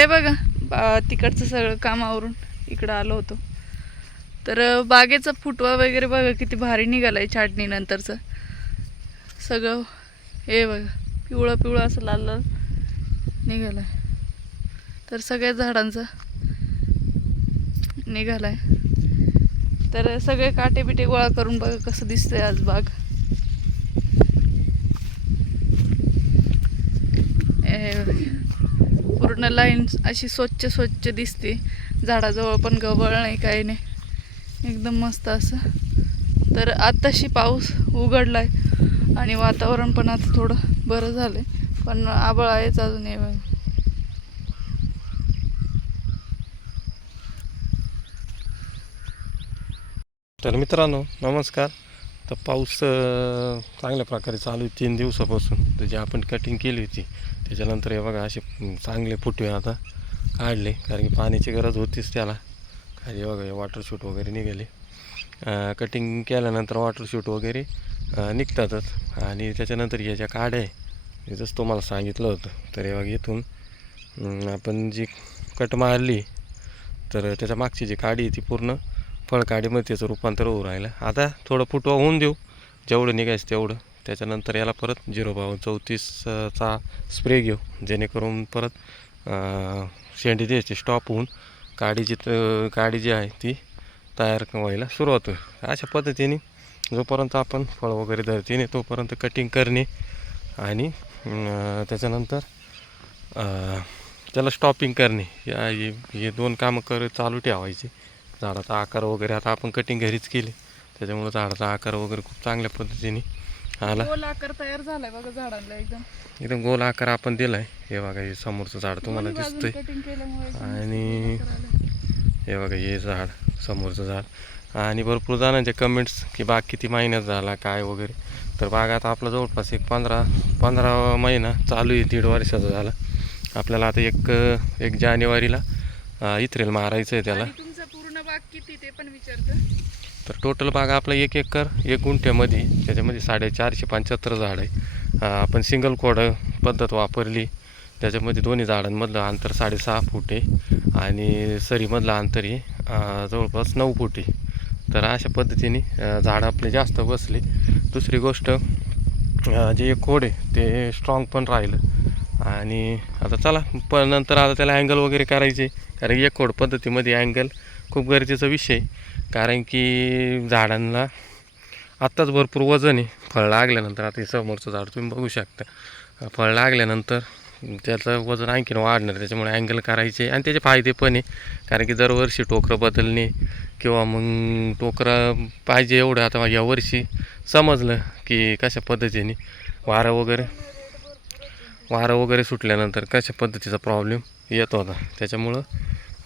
हे बघा बा तिकडचं सगळं काम आवरून इकडं आलो होतो. तर बागेचा फुटवा वगैरे बघा किती भारी निघाला आहे छाटणीनंतरचं सगळं हे बघा पिवळं पिवळं असं लाल लाल आहे तर सगळ्या झाडांचं निघालाय. तर सगळे काटे बिटे गोळा करून बघा कसं दिसतंय आज बाग. हे पूर्ण लाईन अशी स्वच्छ स्वच्छ दिसते. झाडाजवळ पण गवळ नाही काही नाही. एकदम मस्त असं. तर आत्ताशी पाऊस उघडला आहे आणि वातावरण पण आता थोडं बरं झालं आहे पण आबळ आहेच अजून हे तर मित्रांनो नमस्कार. तर पाऊस चांगल्या प्रकारे चालू आहे तीन दिवसापासून. तर जे आपण कटिंग केली होती त्याच्यानंतर हे बघा असे चांगले फुटवे आता काढले. कारण की पाण्याची गरज होतीच त्याला. खाली बघा हे वॉटरशूट वगैरे निघाले. कटिंग केल्यानंतर वॉटरशूट वगैरे निघतातच. आणि त्याच्यानंतर ह्या ज्या काड्या आहे जसं तुम्हाला सांगितलं होतं तर हे बघा इथून आपण जी कट मारली तर त्याच्या मागची जी काडी आहे ती पूर्ण फळकाडीमध्ये त्याचं रूपांतर होऊ राहिलं. आता थोडं फुटवा होऊन देऊ. जेवढं निघायचं तेवढं. त्याच्यानंतर याला परत झिरो बावन चौतीसचा स्प्रे घेऊ. जेणेकरून परत शेंडी द्यायची स्टॉप होऊन काडीची त- काडी जी आहे ती तयार व्हायला सुरुवात होईल. अशा पद्धतीने जोपर्यंत आपण फळ वगैरे धरते नाही तोपर्यंत कटिंग करणे आणि त्याच्यानंतर त्याला स्टॉपिंग करणे. या हे हे दोन कामं कर चालू ठेवायचे. झाडाचा आकार वगैरे आता आपण कटिंग घरीच केली. त्याच्यामुळे झाडाचा आकार वगैरे खूप चांगल्या पद्धतीने आला. गोल आकार तयार झालाय बघा झाडांना एकदम. एकदम गोल आकार आपण दिलाय. हे बघा हे समोरचं झाड तुम्हाला दिसतंय. आणि. हे बघा हे झाड समोरचं झाड. आणि भरपूर जणांचे कमेंट्स की बाग किती महिन्यात झाला काय वगैरे. तर बाग आता आपला जवळपास एक पंधरा पंधरा महिना चालू आहे दीड वर्षाचा झाला. आपल्याला आता एक एक जानेवारीला इथरेल मारायचं आहे त्याला आणि तुमचा पूर्ण बाग किती ते पण विचारतो. तर टोटल बाग आपला एक एकर एक गुंठ्यामध्ये. त्याच्यामध्ये साडेचारशे पंच्याहत्तर झाड आहे. आपण सिंगल कोड पद्धत वापरली. त्याच्यामध्ये दोन्ही झाडांमधलं अंतर साडेसहा फूट आहे. आणि सरीमधलं अंतर आहे जवळपास नऊ फूट आहे. तर अशा पद्धतीने झाडं आपले जास्त बसले. दुसरी गोष्ट जे एक कोड आहे ते स्ट्रॉंग पण राहिलं. आणि आता चला पण नंतर आता त्याला अँगल वगैरे करायचे. कारण एक कोड पद्धतीमध्ये अँगल खूप गरजेचा विषय कारण की झाडांना आत्ताच भरपूर वजन आहे. फळ लागल्यानंतर आता हे समोरचं झाड तुम्ही बघू शकता. फळ लागल्यानंतर त्याचं वजन आणखीन वाढणार त्याच्यामुळे अँगल करायचे आणि त्याचे फायदे पण आहे. कारण की दरवर्षी टोकरं बदलणे किंवा मग टोकरं पाहिजे एवढं आता या वर्षी समजलं की कशा पद्धतीने वारं वगैरे वारं वगैरे सुटल्यानंतर कशा पद्धतीचा प्रॉब्लेम येत होता त्याच्यामुळं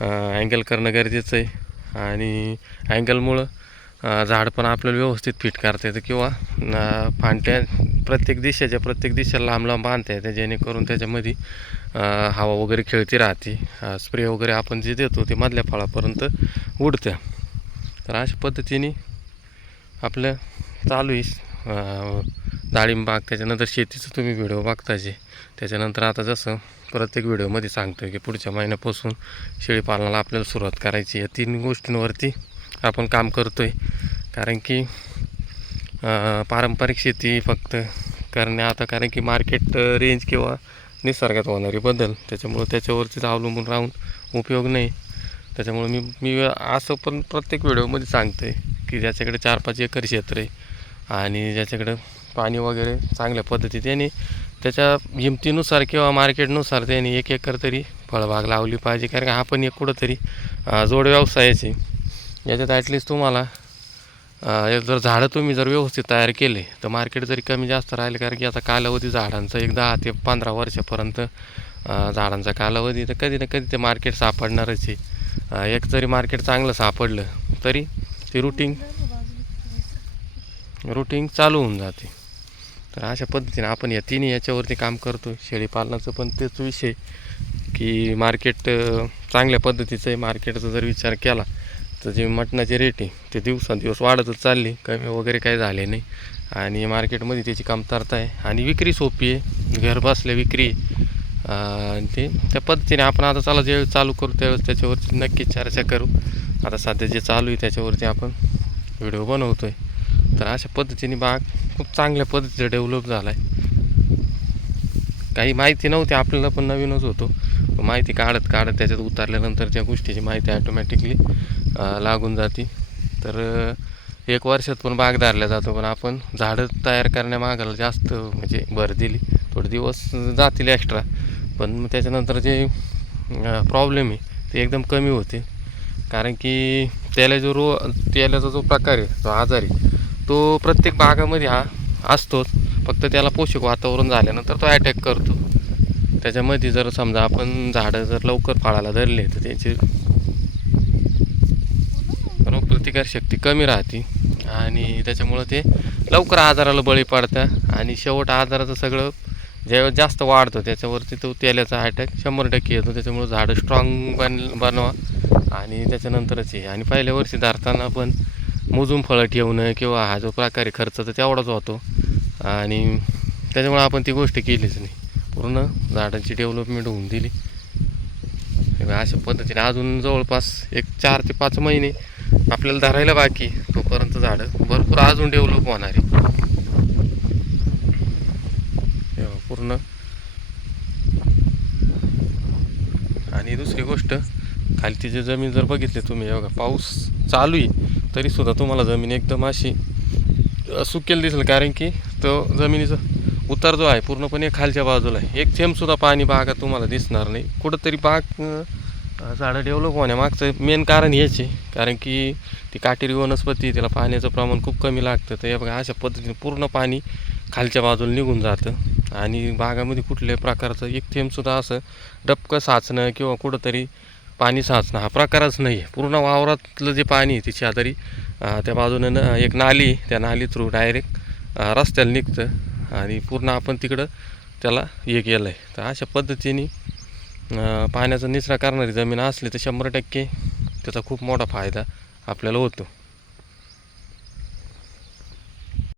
अँगल करणं गरजेचं आहे. आणि अँगलमुळं झाड पण आपल्याला व्यवस्थित फिट करता येतं किंवा फांट्या प्रत्येक दिशेच्या प्रत्येक दिशेला लांब लांब बांधता येते जेणेकरून त्याच्यामध्ये हवा वगैरे खेळती राहते. स्प्रे वगैरे आपण जे देतो ते मधल्या फळापर्यंत उडतं. तर अशा पद्धतीने आपलं चालू आहे डाळिंबाग त्याच्यानंतर शेतीचं तुम्ही व्हिडिओ बघताचे त्याच्यानंतर आता जसं प्रत्येक व्हिडिओमध्ये सांगतो की पुढच्या महिन्यापासून शेळीपालनाला आपल्याला सुरुवात करायची. या तीन गोष्टींवरती आपण काम करतो आहे कारण की पारंपरिक शेती फक्त करणे आता कारण की मार्केट रेंज किंवा निसर्गात होणारे बदल त्याच्यामुळं त्याच्यावरतीच अवलंबून राहून उपयोग नाही. त्याच्यामुळं मी मी असं पण प्रत्येक व्हिडिओमध्ये सांगतो आहे की ज्याच्याकडे चार पाच एकर क्षेत्र आहे आणि ज्याच्याकडं पाणी वगैरे चांगल्या पद्धतीत आणि त्याच्या हिमतीनुसार किंवा मार्केटनुसार त्याने एक एकर तरी फळबाग लावली पाहिजे. कारण हा पण एक कुठंतरी जोड व्यवसायाचे याच्यात ॲटलिस्ट तुम्हाला एक जर झाडं तुम्ही जर व्यवस्थित तयार केले तर मार्केट जरी कमी जास्त राहिले कारण की आता कालावधी झाडांचा एक दहा ते पंधरा वर्षापर्यंत झाडांचा कालावधी तर कधी ना कधी ते मार्केट सापडणारच आहे. एक जरी मार्केट चांगलं सापडलं तरी ते रुटीन रुटीन चालू होऊन जाते. तर अशा पद्धतीने आपण या तिन्ही याच्यावरती काम करतो शेळीपालनाचं पण तेच विषय की मार्केट चांगल्या पद्धतीचं आहे. मार्केटचा जर विचार केला तर जे मटणाचे रेट आहे ते दिवसांदिवस वाढतच चालले. कमी वगैरे काही झाले नाही. आणि मार्केटमध्ये त्याची कमतरता आहे. आणि विक्री सोपी आहे. घर बसल्या विक्री आहे. आणि ते त्या पद्धतीने आपण आता चला ज्यावेळेस चालू करू त्यावेळेस त्याच्यावरती नक्कीच चर्चा करू. आता सध्या जे चालू आहे त्याच्यावरती आपण व्हिडिओ बनवतो आहे तर अशा पद्धतीने बाग खूप चांगल्या पद्धतीचं डेव्हलप झाला आहे काही माहिती नव्हती आपल्याला पण नवीनच होतो. माहिती काढत काढत त्याच्यात उतरल्यानंतर त्या गोष्टीची माहिती ॲटोमॅटिकली लागून जाते. तर एक वर्षात पण बाग धरल्या जातो पण आपण झाडं तयार करण्यामागाला जास्त म्हणजे भर दिली. थोडे दिवस जातील एक्स्ट्रा पण मग त्याच्यानंतर जे प्रॉब्लेम आहे ते एकदम कमी होते. कारण की त्याला जो रो त्याला जो प्रकार आहे जो आजार आहे. तो प्रत्येक भागामध्ये हा असतोच. फक्त त्याला पोषक वातावरण झाल्यानंतर तो अटॅक करतो. त्याच्यामध्ये जर समजा आपण झाडं जर लवकर फळाला धरले तर त्याची रोगप्रतिकारशक्ती कमी राहते. आणि त्याच्यामुळं ते लवकर आजाराला बळी पडतं आणि शेवट आजाराचं सगळं जेव्हा जास्त वाढतो त्याच्यावरती तो तेलाचा अटॅक शंभर टक्के येतो. त्याच्यामुळं झाडं स्ट्रॉंग बन बनवा. आणि त्याच्यानंतरच हे. आणि पहिल्या वर्षी धरताना पण मोजून फळं ठेवणं किंवा हा जो प्रकारे खर्च तर तेवढाच होतो. आणि त्याच्यामुळे आपण ती गोष्ट केलीच नाही. पूर्ण झाडांची डेव्हलपमेंट होऊन दिली. अशा पद्धतीने अजून जवळपास एक चार ते पाच महिने आपल्याला धरायला बाकी तोपर्यंत झाडं भरपूर अजून डेव्हलप होणार आहे. पूर्ण. आणि दुसरी गोष्ट खालची जी जमीन जर बघितली तुम्ही बघा पाऊस चालू आहे. तरीसुद्धा तुम्हाला जमीन एकदम अशी सुकेल दिसेल. कारण की तो जमिनीचा उतार जो आहे पूर्णपणे खालच्या बाजूला आहे. एक थेंबसुद्धा पाणी बागात तुम्हाला दिसणार नाही. कुठंतरी बाग झाडं डेव्हलप होण्यामागचं मेन कारण हेच आहे. कारण की ती काटेरी वनस्पती त्याला पाण्याचं प्रमाण खूप कमी लागतं. तर या बघा अशा पद्धतीने पूर्ण पाणी खालच्या बाजूला निघून जातं. आणि बागामध्ये कुठल्याही प्रकारचं एक थेंबसुद्धा असं डबकं साचणं किंवा कुठंतरी पाणी साचणं हा प्रकारच नाही आहे. पूर्ण वावरातलं जे पाणी आहे तिच्या आधारी त्या बाजूनं न एक नाली त्या नाली थ्रू डायरेक्ट रस्त्याला निघतं आणि पूर्ण आपण तिकडं त्याला हे केलं आहे. तर अशा पद्धतीने पाण्याचा निचरा करणारी जमीन असली तर शंभर टक्के त्याचा खूप मोठा फायदा आपल्याला होतो.